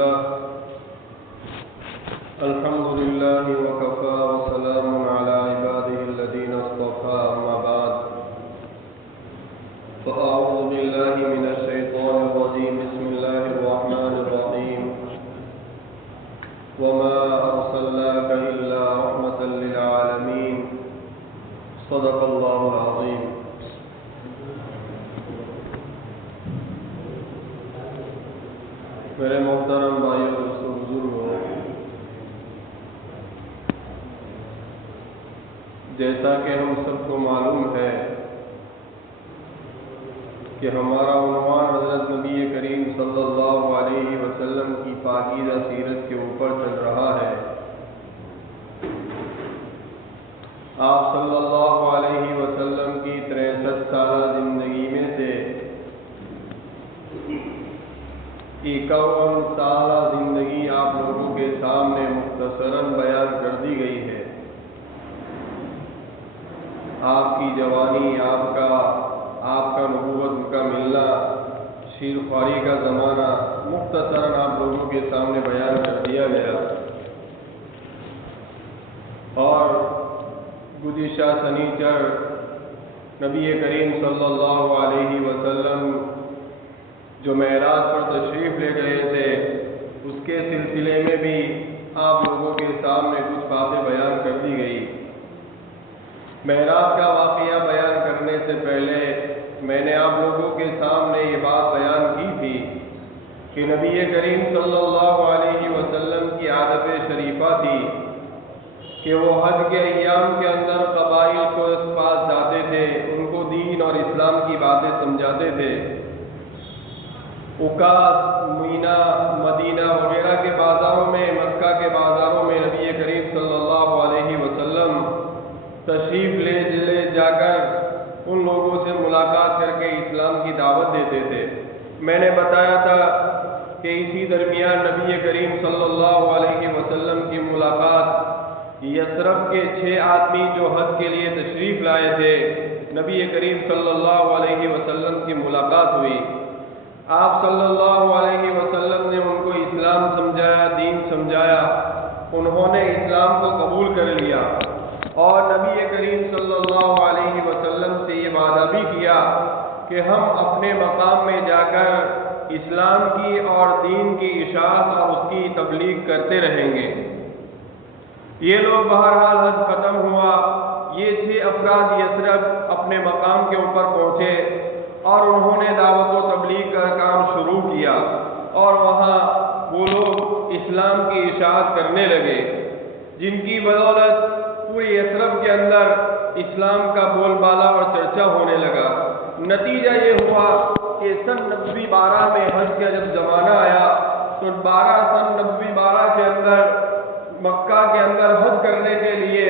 لله الحمد لله وكفى وسلام على عباده الذين اصطفى أما بعد فأعوذ بالله من الشيطان الرجيم بسم الله الرحمن الرحيم وما أرسلناك إلا رحمة للعالمين صدق الله العظيم. میرے محترم بھائیوں اور بزرگوں، جیسا کہ ہم سب کو معلوم ہے کہ ہمارا عنوان حضرت نبی کریم صلی اللہ علیہ وسلم کی پاکیزہ سیرت کے اوپر چل رہا ہے. آپ صلی اللہ علیہ وسلم کی 63 سالہ زندگی میں سے 51 سالہ زندگی آپ لوگوں کے سامنے مختصراً بیان کر دی گئی ہے. آپ کی جوانی، آپ کا نبوت کا ملنا، شیر خواری کا زمانہ مختصراً آپ لوگوں کے سامنے بیان کر دیا گیا. اور گزشتہ سنیچر نبی کریم صلی اللہ علیہ وسلم جو معراج پر تشریف لے گئے تھے، اس کے سلسلے میں بھی آپ لوگوں کے سامنے کچھ باتیں بیان کر دی گئی. معراج کا واقعہ بیان کرنے سے پہلے میں نے آپ لوگوں کے سامنے یہ بات بیان کی تھی کہ نبی کریم صلی اللہ علیہ وسلم کی عادت شریفہ تھی کہ وہ حج کے ایام کے اندر قبائل کو پاس جاتے تھے، ان کو دین اور اسلام کی باتیں سمجھاتے تھے. عکاظ، مینا، مدینہ وغیرہ کے بازاروں میں، مکہ کے بازاروں میں نبی کریم صلی اللہ علیہ وسلم تشریف لے جا کر ان لوگوں سے ملاقات کر کے اسلام کی دعوت دیتے تھے. میں نے بتایا تھا کہ اسی درمیان نبی کریم صلی اللہ علیہ وسلم کی ملاقات یثرب کے 6 آدمی جو حج کے لیے تشریف لائے تھے، نبی کریم صلی اللہ علیہ وسلم کی ملاقات ہوئی. آپ صلی اللہ علیہ وسلم نے ان کو اسلام سمجھایا، دین سمجھایا. انہوں نے اسلام کو قبول کر لیا اور نبی کریم صلی اللہ علیہ وسلم سے یہ وعدہ بھی کیا کہ ہم اپنے مقام میں جا کر اسلام کی اور دین کی اشاعت اور اس کی تبلیغ کرتے رہیں گے. یہ لوگ بہرحال حج ختم ہوا، یہ 6 افراد یثرب اپنے مقام کے اوپر پہنچے اور انہوں نے دعوت و تبلیغ کا کام شروع کیا اور وہاں وہ لوگ اسلام کی اشاعت کرنے لگے، جن کی بدولت پورے یثرب کے اندر اسلام کا بول بالا اور چرچا ہونے لگا. نتیجہ یہ ہوا کہ سن 90-12 میں حج کا جب زمانہ آیا تو سن 90-12 کے اندر مکہ کے اندر حج کرنے کے لیے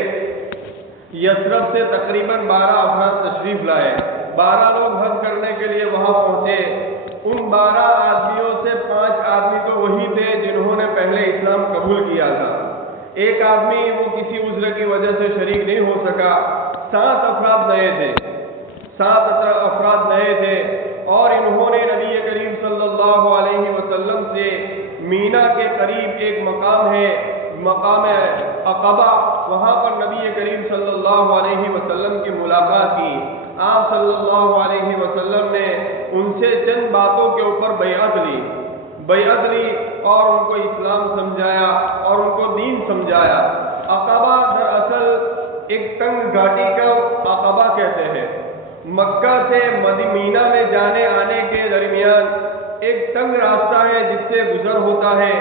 یثرب سے تقریباً 12 افراد تشریف لائے. 12 لوگ حج کرنے کے لیے وہاں پہنچے. ان 12 آدمیوں سے 5 آدمی تو وہی تھے جنہوں نے پہلے اسلام قبول کیا تھا. ایک آدمی وہ کسی عذر کی وجہ سے شریک نہیں ہو سکا. 7 افراد نئے تھے. 7 افراد نئے تھے اور انہوں نے نبی کریم صلی اللہ علیہ وسلم سے مینا کے قریب ایک مقام ہے، مقام عقبہ، وہاں پر نبی کریم صلی اللہ علیہ وسلم کی ملاقات کی. آپ صلی اللہ علیہ وسلم نے ان سے چند باتوں کے اوپر بیعت لی اور ان کو اسلام سمجھایا اور ان کو دین سمجھایا. عقبہ دراصل ایک تنگ گھاٹی کا عقبہ کہتے ہیں. مکہ سے مینا میں جانے آنے کے درمیان ایک تنگ راستہ ہے جس سے گزر ہوتا ہے.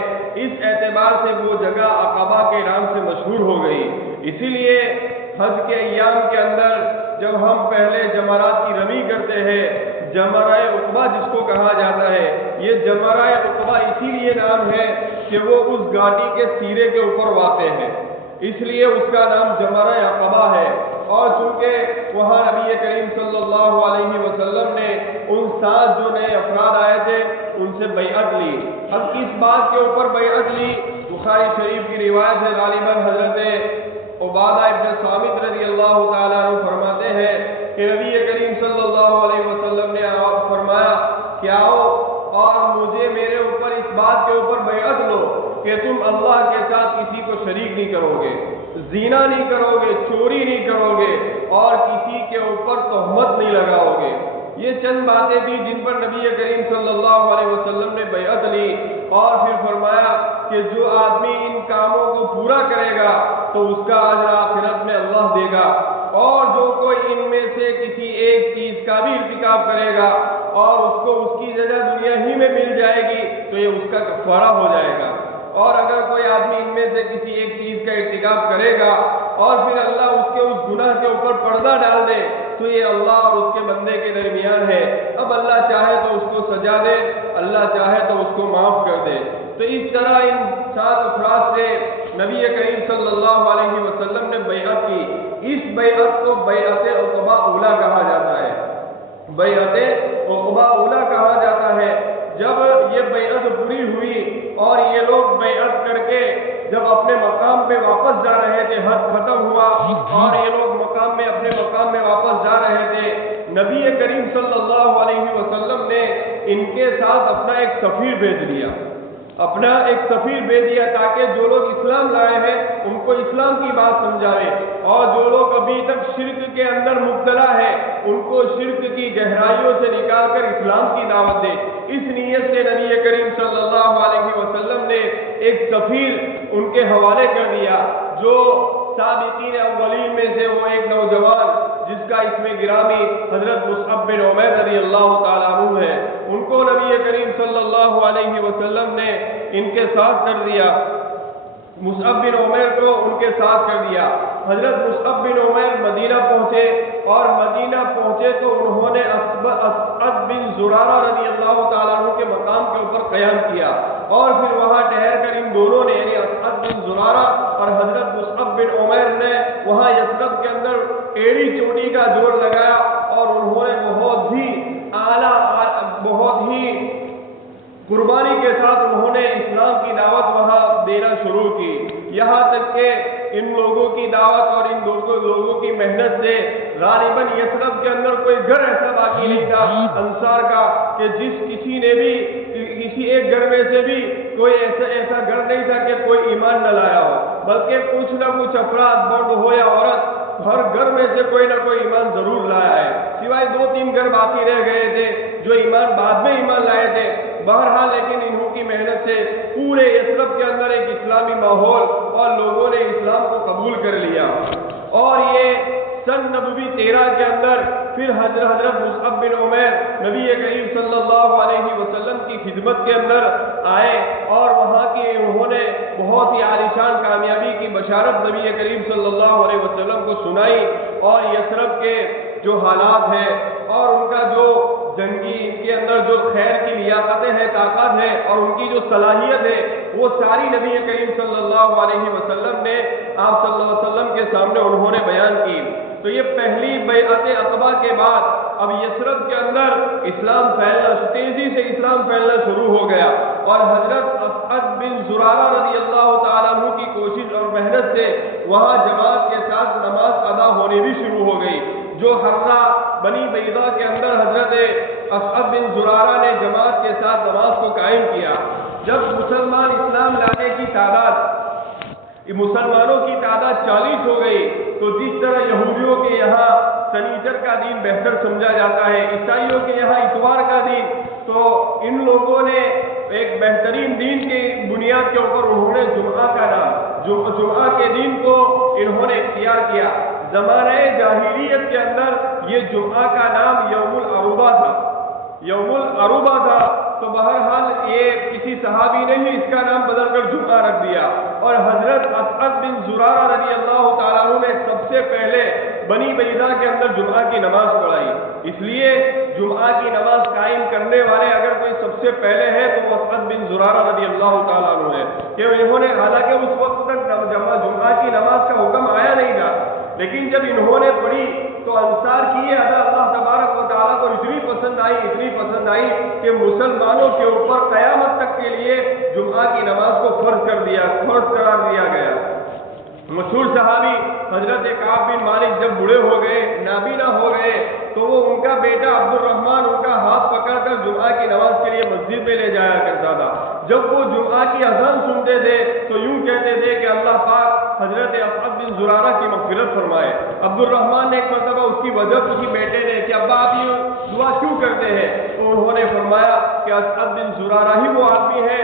اس اعتبار سے وہ جگہ عقبہ کے نام سے مشہور ہو گئی. اسی لیے حج کے ایام کے اندر جب ہم پہلے جمرات کی رمی کرتے ہیں، جمرہ عقبہ جس کو کہا جاتا ہے، یہ جمرہ عقبہ اسی لیے نام ہے کہ وہ اس گھاٹی کے سیرے کے اوپر واقع ہے، اس لیے اس کا نام جمرہ عقبہ ہے. اور چونکہ وہاں نبی کریم صلی اللہ علیہ وسلم نے ان 7 جو نئے افراد آئے تھے ان سے بیعت لی. اب کس بات کے اوپر بیعت لی؟ بخاری شریف کی روایت ہے، غالباً حضرت عبادہ ابن صامت رضی اللہ تعالیٰ عنہ فرماتے ہیں کہ نبی کریم صلی اللہ علیہ وسلم نے فرمایا کہ آؤ اور مجھے میرے اوپر اس بات کے اوپر بیعت کہ تم اللہ کے ساتھ کسی کو شریک نہیں کرو گے، زنا نہیں کرو گے، چوری نہیں کرو گے اور کسی کے اوپر تہمت نہیں لگاؤ گے۔ یہ چند باتیں تھیں جن پر نبی کریم صلی اللہ علیہ وسلم نے بیعت لی، اور پھر فرمایا کہ جو آدمی ان کاموں کو پورا کرے گا تو اس کا اجر آخرت میں اللہ دے گا، اور جو کوئی ان میں سے کسی ایک چیز کا بھی ارتکاب کرے گا اور اس کو اس کی جگہ دنیا ہی میں مل جائے گی تو یہ اس کا کفارہ ہو جائے گا، اور اگر کوئی آدمی ان میں سے کسی ایک چیز کا ارتکاب کرے گا اور پھر اللہ اس کے اس گناہ کے اوپر پردہ ڈال دے تو یہ اللہ اور اس کے بندے کے درمیان ہے۔ اب اللہ چاہے تو اس کو سزا دے، اللہ چاہے تو اس کو معاف کر دے۔ تو اس طرح ان 7 افراد سے نبی کریم صلی اللہ علیہ وسلم نے بیعت کی۔ اس بیعت کو بیعت عقبہ اولیٰ کہا جاتا ہے، بیعت عقبہ اولیٰ کہا جاتا ہے۔ جب یہ بیعت پوری ہوئی اور یہ لوگ بیعت کر کے جب اپنے مقام پہ واپس جا رہے تھے، حج ختم ہوا اور یہ لوگ اپنے مقام میں واپس جا رہے تھے، نبی کریم صلی اللہ علیہ وسلم نے ان کے ساتھ اپنا ایک سفیر بھیج دیا تاکہ جو لوگ اسلام لائے ہیں ان کو اسلام کی بات سمجھائے، اور جو لوگ ابھی تک شرک کے اندر مبتلا ہے ان کو شرک کی گہرائیوں سے نکال کر اسلام کی دعوت دے۔ اس نیت سے نبی کریم صلی اللہ علیہ وسلم نے ایک سفیر ان کے حوالے کر دیا، جو سابقین اولین میں سے وہ ایک نوجوان جس کا اسم گرامی حضرت مصعب بن عمیر رضی اللہ تعالیٰ عنہ ہے، ان کو نبی کریم صلی اللہ علیہ وسلم نے ان کے ساتھ کر دیا، مصعب بن عمیر کو ان کے ساتھ کر دیا۔ حضرت مصعب بن عمیر مدینہ پہنچے، اور مدینہ پہنچے تو انہوں نے اسعد بن زرارہ رضی اللہ تعالیٰ عنہ کے مقام کے اوپر قیام کیا، اور پھر وہاں ٹھہر کر ان دونوں نے یعنی اسعد بن زرارہ اور حضرت مصعب بن عمیر نے وہاں یثرب کے اندر ایڑی چوٹی کا جوڑ لگایا، اور انہوں نے بہت ہی اعلیٰ بہت ہی قربانی کے ساتھ انہوں نے اسلام کی دعوت وہاں دینا شروع کی، یہاں تک کہ ان لوگوں کی دعوت اور ان لوگوں کی محنت سے غالباً یثرب کے اندر کوئی گھر ایسا باقی نہیں تھا انصار کا کہ کسی نے بھی کسی ایک گھر میں سے بھی کوئی ایسا گھر نہیں تھا کہ کوئی ایمان نہ لایا ہو، بلکہ کچھ نہ کچھ افراد مرد ہو یا عورت ہر گھر میں سے کوئی نہ کوئی ایمان ضرور لایا ہے، سوائے 2-3 گھر باقی رہ گئے تھے جو بعد میں ایمان لائے تھے۔ بہرحال لیکن انہوں کی محنت سے پورے یثرب کے اندر ایک اسلامی ماحول اور لوگوں نے اسلام کو قبول کر لیا، اور یہ سن نبوی 13 کے اندر پھر حضرت مصعب بن عمیر نبی کریم صلی اللہ علیہ وسلم کی خدمت کے اندر آئے، اور وہاں کی انہوں نے بہت ہی عالیشان کامیابی کی بشارت نبی کریم صلی اللہ علیہ وسلم کو سنائی، اور یثرب کے جو حالات ہیں اور ان کا جو جنگی ان کے اندر جو خیر کی لیاقتیں ہیں، طاقت ہے، اور ان کی جو صلاحیت ہے وہ ساری نبی کریم صلی اللہ علیہ وسلم نے آپ صلی اللہ علیہ وسلم کے سامنے انہوں نے بیان کی۔ تو یہ پہلی بیعت عقبہ کے بعد اب یثرب کے اندر تیزی سے اسلام پھیلنا شروع ہو گیا، اور حضرت اسعد بن زرارہ رضی اللہ تعالیٰ عنہ کی کوشش اور محنت سے وہاں جماعت کے ساتھ نماز ادا ہونی بھی شروع ہو گئی، جو حرہ بنی بیضا کے اندر حضرت اسعد بن زرارہ نے جماعت کے ساتھ نماز کو قائم کیا۔ جب مسلمانوں کی تعداد 40 ہو گئی تو جس طرح یہودیوں کے یہاں سنیچر کا دن بہتر سمجھا جاتا ہے، عیسائیوں کے یہاں اتوار کا دن، تو ان لوگوں نے ایک بہترین دین کی بنیاد کے اوپر انہوں نے جمعہ کے دن کو انہوں نے اختیار کیا۔ زمانہ جاہلیت کے اندر یہ جمعہ کا نام یوم العروبہ تھا، تو بہرحال یہ کسی صحابی نے ہی اس کا نام بدل کر جمعہ رکھ دیا، اور حضرت اسعد بن زرارہ رضی اللہ تعالیٰ عنہ نے سب سے پہلے بنی بیضا کے اندر جمعہ کی نماز پڑھائی۔ اس لیے جمعہ کی نماز قائم کرنے والے اگر کوئی سب سے پہلے ہے تو وہ اسعد بن زرارہ رضی اللہ تعالیٰ عنہ ہے، کہ انہوں نے حالانکہ اس وقت تک جمعہ کی نماز کا حکم آیا نہیں تھا، لیکن جب انہوں نے پڑھی تو انصار کی یہ ادا اللہ تبارک و تعالیٰ کو اتنی پسند آئی کہ مسلمانوں کے اوپر قیامت تک کے لیے جمعہ کی نماز کو فرض قرار دیا گیا۔ مشہور صحابی حضرت کعب بن مالک جب بوڑھے ہو گئے، نابینا ہو گئے، تو وہ ان کا بیٹا عبد الرحمن ان کا ہاتھ پکڑ کر جمعہ کی نماز کے لیے مسجد میں لے جایا کرتا تھا۔ جب وہ جمعہ کی اذان سنتے تھے تو یوں کہتے تھے کہ اللہ پاک حضرت اسعد بن زرارہ کی مغفرت فرمائے۔ عبد الرحمن نے ایک مرتبہ اس کی وجہ پوچھی بیٹے نے کہ ابا آپ یہ دعا کیوں کرتے ہیں؟ تو انہوں نے فرمایا کہ اسعد بن زرارہ ہی وہ آدمی ہے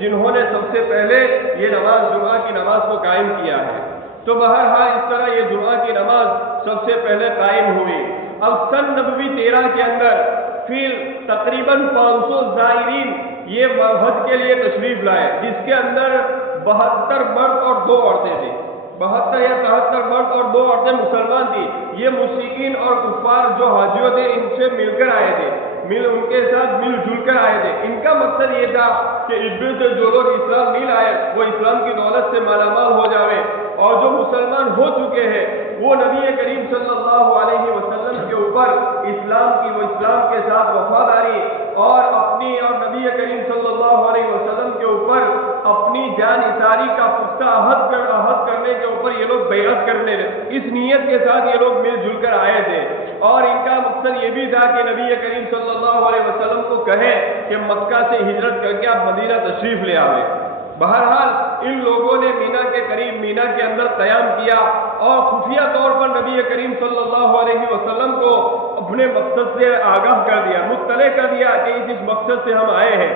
جنہوں نے سب سے پہلے یہ نماز جمعہ کی نماز کو قائم کیا ہے۔ تو بہرحال اس طرح یہ جمعہ کی نماز سب سے پہلے قائم ہوئی۔ اب سن نبوی 13 کے اندر پھر تقریباً 500 زائرین یہ حج کے لیے تشریف لائے، جس کے اندر 72 مرد اور 2 عورتیں تھیں۔ 72 یا 73 مرد اور 2 عورتیں مسلمان تھیں۔ یہ مشرکین اور کفار جو حاجیوں تھے ان سے مل کر آئے تھے، ان کے ساتھ مل جل کر آئے تھے۔ ان کا مقصد یہ تھا کہ ابن سے جو لوگ اسلام نہیں لائے وہ اسلام کی دولت سے مالا مال ہو جاوے، اور جو مسلمان ہو چکے ہیں وہ نبی کریم صلی اللہ علیہ وسلم کے اوپر اسلام کے ساتھ وفاداری اور نبی کریم صلی اللہ علیہ وسلم کے اوپر اپنی جان نثاری کا پختہ عہد کرنے کے اوپر یہ لوگ بیعت کرنے اس نیت کے ساتھ یہ لوگ مل جل کر آئے تھے۔ اور ان کا مقصد یہ بھی تھا کہ نبی کریم صلی اللہ علیہ وسلم کو کہیں کہ مکہ سے ہجرت کر کے آپ مدینہ تشریف لے آوے۔ بہرحال ان لوگوں نے مینا کے قریب مینا کے اندر قیام کیا اور خفیہ طور پر نبی کریم صلی اللہ علیہ وسلم کو اپنے مقصد سے آگاہ کر دیا، مطلع کر دیا کہ اس مقصد سے ہم آئے ہیں۔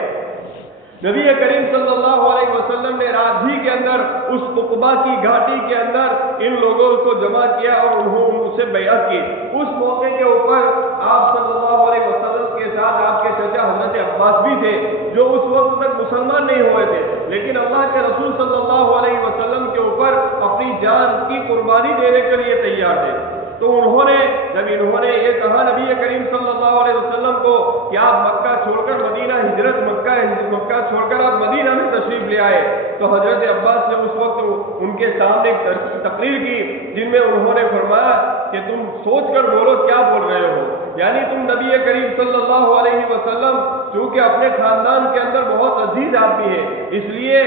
نبی کریم صلی اللہ علیہ وسلم نے رات ہی کے اندر اس عقبہ کی گھاٹی کے اندر ان لوگوں کو جمع کیا اور انہوں ان سے بیعت کی۔ اس موقع کے اوپر آپ صلی اللہ علیہ وسلم کے ساتھ آپ کے چچا حضرت عباس بھی تھے، جو اس وقت تک مسلمان نہیں ہوئے تھے، لیکن اللہ کے رسول صلی اللہ علیہ وسلم کے اوپر اپنی جان کی قربانی دینے کے لیے تیار تھے۔ تو جب انہوں نے یہ کہا نبی کریم صلی اللہ علیہ وسلم کو کہ آپ مکہ چھوڑ کر مدینہ مکہ چھوڑ کر آپ مدینہ میں تشریف لے آئے، تو حضرت عباس نے اس وقت ان کے سامنے ایک تقریر کی جن میں انہوں نے فرمایا کہ تم سوچ کر بولو کیا بول رہے ہو، یعنی تم نبی کریم صلی اللہ علیہ وسلم چونکہ اپنے خاندان کے اندر بہت عزیز آدمی ہے، اس لیے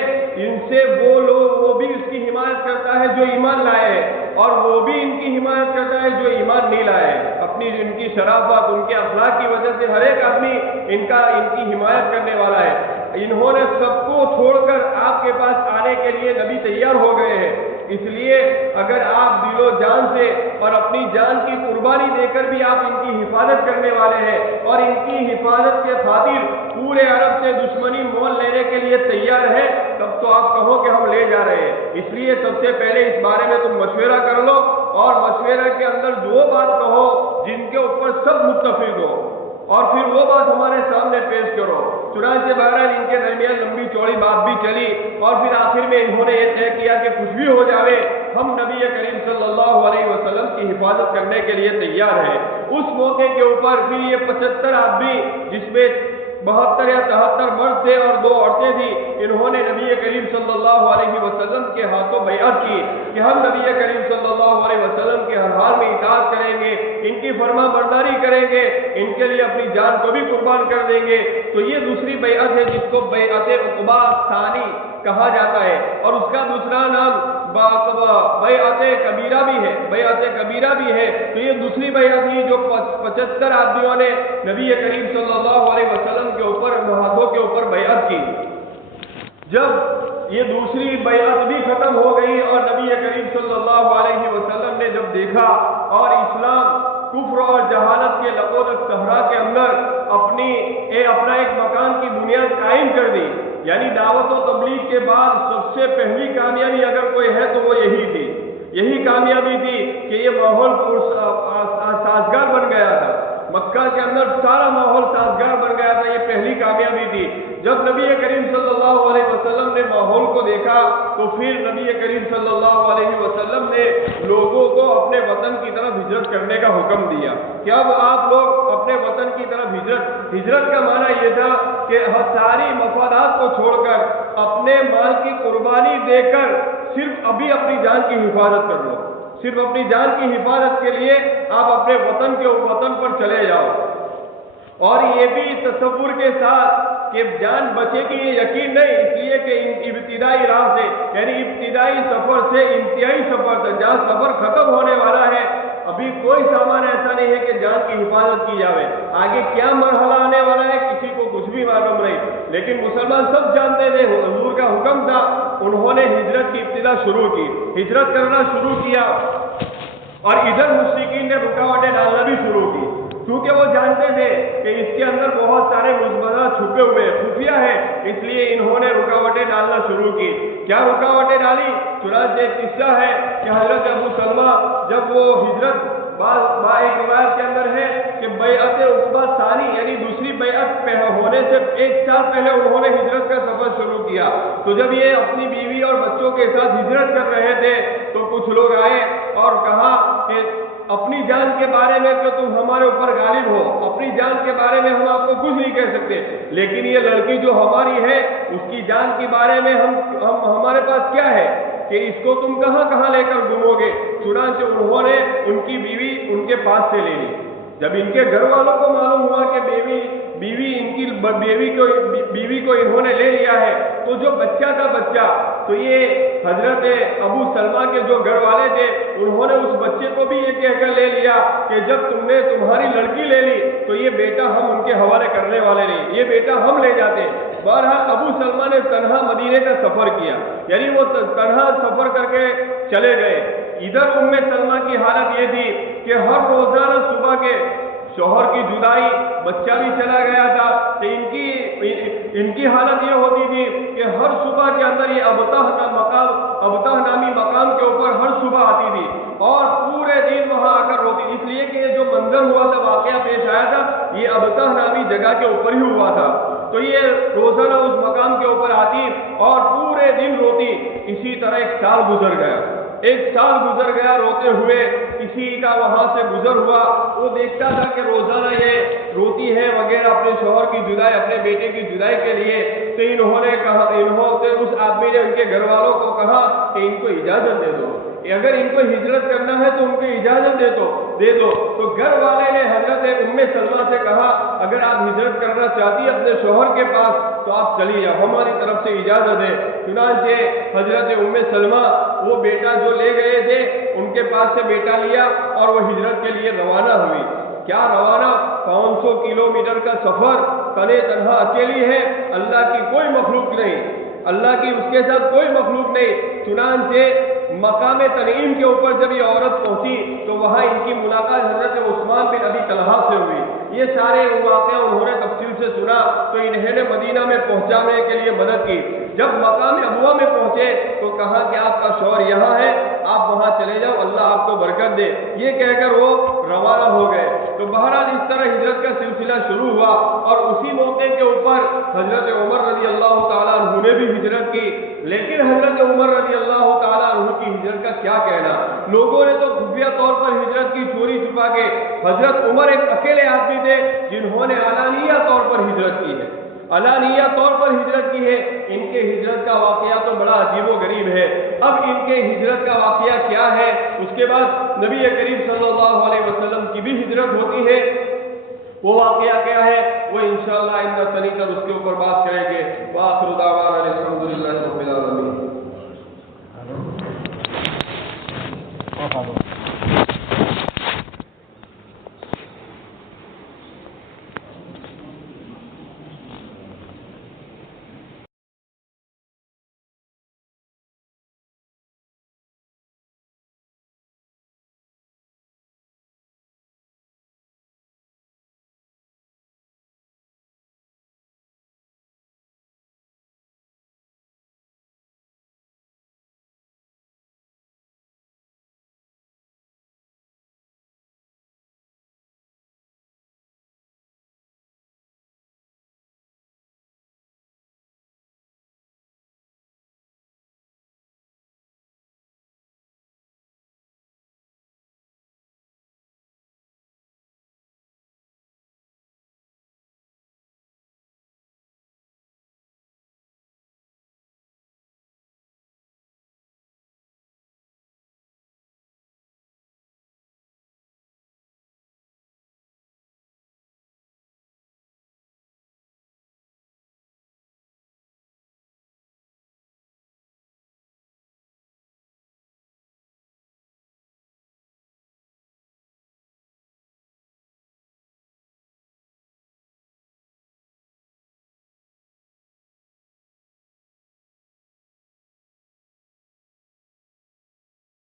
ان سے وہ بھی اس کی حمایت کرتا ہے جو ایمان لائے ہیں، اور وہ بھی ان کی حمایت کرتا ہے جو ایمان نہیں لائے ہیں۔ ان کی شرافت، ان کے اخلاق کی وجہ سے ہر ایک آدمی ان کی حمایت کرنے والا ہے۔ انہوں نے سب کو چھوڑ کر آپ کے پاس آنے کے لیے نبی تیار ہو گئے ہیں، اس لیے اگر آپ دل و جان سے اور اپنی جان کی قربانی دے کر بھی آپ ان کی حفاظت کرنے والے ہیں اور ان کی حفاظت کے خاطر پورے عرب سے دشمنی مول لینے کے لیے تیار ہے، تب تو آپ کہو کہ ہم لے جا رہے ہیں۔ اس لیے سب سے پہلے اس بارے میں تم مشورہ کر لو اور مشورہ کے اندر جو بات کہو جن کے اوپر سب متفق ہو، اور پھر وہ بات ہمارے سامنے پیش کرو۔ چنانچہ بہرحال ان کے درمیان لمبی چوڑی بات بھی چلی اور پھر آخر میں انہوں نے یہ طے کیا کہ کچھ بھی ہو جاوے ہم نبی کریم صلی اللہ علیہ وسلم کی حفاظت کرنے کے لیے تیار ہیں۔ اس موقع کے اوپر پھر یہ 75 آدمی جس میں 72 یا 73 مرد تھے اور 2 عورتیں تھیں، انہوں نے نبی کریم صلی اللہ علیہ وسلم کے ہاتھوں بیعت کی کہ ہم نبی کریم صلی اللہ علیہ وسلم کے ہر حال میں اطاعت کریں گے، ان کی فرما برداری کریں گے، ان کے لیے اپنی جان کو بھی قربان کر دیں گے۔ تو یہ دوسری بیعت ہے جس کو بیعت عقبہ ثانی کہا جاتا ہے، اور اس کا دوسرا نام بیعت کبیرہ بھی ہے۔ تو یہ دوسری بیعت تھی جو 75 آدمیوں نے نبی کریم صلی اللہ علیہ وسلم کے اوپر ہاتھوں کے اوپر بیعت کی۔ جب یہ دوسری بیعت بھی ختم ہو گئی اور نبی کریم صلی اللہ علیہ وسلم نے جب دیکھا اور اسلام کفر اور جہالت کے لبودر صحرا کے اندر اپنا ایک مکان کی بنیاد قائم کر دی، یعنی دعوت و تبلیغ کے بعد سب سے پہلی کامیابی اگر کوئی ہے تو وہ یہی کامیابی تھی کہ یہ ماحول سازگار بن گیا تھا، مکہ کے اندر سارا ماحول سازگار بن گیا تھا، یہ پہلی کامیابی تھی۔ جب نبی کریم صلی اللہ علیہ وسلم نے ماحول کو دیکھا تو پھر نبی کریم صلی اللہ علیہ وسلم نے لوگوں کو اپنے وطن کی طرف ہجرت کرنے کا حکم دیا کہ اب آپ لوگ اپنے وطن کی طرف ہجرت کا معنی یہ تھا کہ ساری مفادات کو چھوڑ کر اپنے مال کی قربانی دے کر صرف ابھی اپنی جان کی حفاظت کر لو، صرف اپنی جان کی حفاظت کے لیے آپ اپنے وطن پر چلے جاؤ، اور یہ بھی تصور کے ساتھ کہ جان بچے گی یہ یقین نہیں، اس لیے کہ ابتدائی راہ سے یعنی ابتدائی سفر سے انتہائی سفر تک جہاں سفر ختم ہونے والا ہے ابھی کوئی سامان ایسا نہیں ہے کہ جان کی حفاظت کی جاوے، آگے کیا مرحلہ آنے والا ہے کسی کو کچھ بھی معلوم نہیں، لیکن مسلمان سب جانتے تھے حضور کا حکم تھا، انہوں نے ہجرت کی ابتدا شروع کی، ہجرت کرنا شروع کیا، اور ادھر مشرکین نے رکاوٹیں ڈالنا بھی شروع کی، کیونکہ وہ جانتے تھے کہ اس کے اندر بہت سارے مضمرات چھپے ہوئے خفیہ ہیں، اس لیے انہوں نے رکاوٹیں ڈالنا شروع کی۔ کیا رکاوٹیں ڈالی؟ چنانچہ ایک قصہ ہے کہ حضرت ابو سلمہ جب وہ ہجرت ایک روایت کے اندر ہے کہ بیعت عقبہ ثانی یعنی دوسری بیعت ہونے سے 1 سال پہلے انہوں نے ہجرت کا سفر شروع کیا، تو جب یہ اپنی بیوی اور بچوں کے ساتھ ہجرت کر رہے تھے تو کچھ لوگ آئے اور کہا کہ اپنی جان کے بارے میں تو تم ہمارے اوپر غالب ہو، اپنی جان کے بارے میں ہم آپ کو کچھ نہیں کہہ سکتے، لیکن یہ لڑکی جو ہماری ہے اس کی جان کے بارے میں ہمارے پاس کیا ہے کہ اس کو تم کہاں کہاں لے کر گھومو گے؟ چنانچہ انہوں نے ان کی بیوی ان کے پاس سے لے لی۔ جب ان کے گھر والوں کو معلوم ہوا کہ بیوی کو انہوں نے لے لیا ہے، تو جو بچہ تھا بچہ، تو یہ حضرت ابو سلمہ کے جو گھر والے تھے انہوں نے اس بچے کو بھی یہ کہہ کر لے لیا کہ جب تم نے تمہاری لڑکی لے لی تو یہ بیٹا ہم ان کے حوالے کرنے والے نہیں، یہ بیٹا ہم لے جاتے۔ بہرحال ابو سلمہ نے تنہا مدینے کا سفر کیا، یعنی وہ تنہا سفر کر کے چلے گئے۔ ادھر ام سلمہ کی حالت یہ تھی کہ ہر روزانہ صبح کے شوہر کی جدائی، بچہ بھی چلا گیا تھا، تو ان کی حالت یہ ہوتی تھی کہ ہر صبح کے اندر یہ ابتہ نامی مقام کے اوپر ہر صبح آتی تھی اور پورے دن وہاں آ کر روتی، اس لیے کہ یہ جو منظر ہوا تھا، واقعہ پیش آیا تھا، یہ ابتہ نامی جگہ کے اوپر ہی ہوا تھا، تو یہ روزانہ اس مقام کے اوپر آتی اور پورے دن روتی۔ اسی طرح 1 سال گزر گیا، 1 سال گزر گیا روتے ہوئے، کسی کا وہاں سے گزر ہوا، وہ دیکھتا تھا کہ روزانہ یہ روتی ہے وغیرہ اپنے شوہر کی جدائی، اپنے بیٹے کی جدائی کے لیے، تو انہوں نے کہا، اس آدمی نے ان کے گھر والوں کو کہا کہ ان کو اجازت دے دو، اگر ان کو ہجرت کرنا ہے تو ان کو اجازت دے دو۔ تو گھر والے نے حضرت ام سلمہ سے کہا اگر آپ ہجرت کرنا چاہتی ہیں اپنے شوہر کے پاس تو آپ چلی جاؤ، ہماری طرف سے اجازت ہے۔ چنانچہ حضرت ام سلمہ وہ بیٹا جو لے گئے تھے ان کے پاس سے بیٹا لیا اور وہ ہجرت کے لیے روانہ ہوئی۔ کیا روانہ؟ 500 کلومیٹر کا سفر، تنے تنہا اکیلی ہے، اللہ کی کوئی مخلوق نہیں، اللہ کی اس کے ساتھ کوئی مخلوق نہیں۔ چنانچہ مقام تنعیم کے اوپر جب یہ عورت پہنچی تو وہاں ان کی ملاقات حضرت عثمان بن ابی طلحہ سے ہوئی۔ یہ سارے واقعہ انہوں نے تفصیل سے سنا تو انہیں نے مدینہ میں پہنچانے کے لیے مدد کی۔ جب مقام ابوا میں پہنچے تو کہا کہ آپ کا شوہر یہاں ہے، آپ وہاں چلے جاؤ، اللہ آپ کو برکت دے، یہ کہہ کر وہ روانہ ہو گئے۔ تو بہرحال اس طرح ہجرت کا سلسلہ شروع ہوا اور اسی موقع کے اوپر حضرت عمر رضی اللہ تعالیٰ عنہ نے بھی ہجرت کی۔ لیکن حضرت عمر رضی اللہ تعالیٰ عنہ کی ہجرت کا کیا کہنا، لوگوں نے تو خفیہ طور پر ہجرت کی چوری چھپا کے، حضرت عمر ایک اکیلے آدمی تھے جنہوں نے علانیہ طور پر ہجرت کی ہے، علانیہ طور پر ہجرت کی ہے۔ ان کے ہجرت کا واقعہ تو بڑا عجیب و غریب ہے۔ اب ان کے ہجرت کا واقعہ کیا ہے، اس کے بعد نبی کریم صلی اللہ علیہ وسلم کی بھی ہجرت ہوتی ہے، وہ واقعہ کیا ہے وہ انشاءاللہ آئندہ سنی کر اس کے اوپر بات کریں گے۔ وآخر دعوانا الحمدللہ رب العالمین۔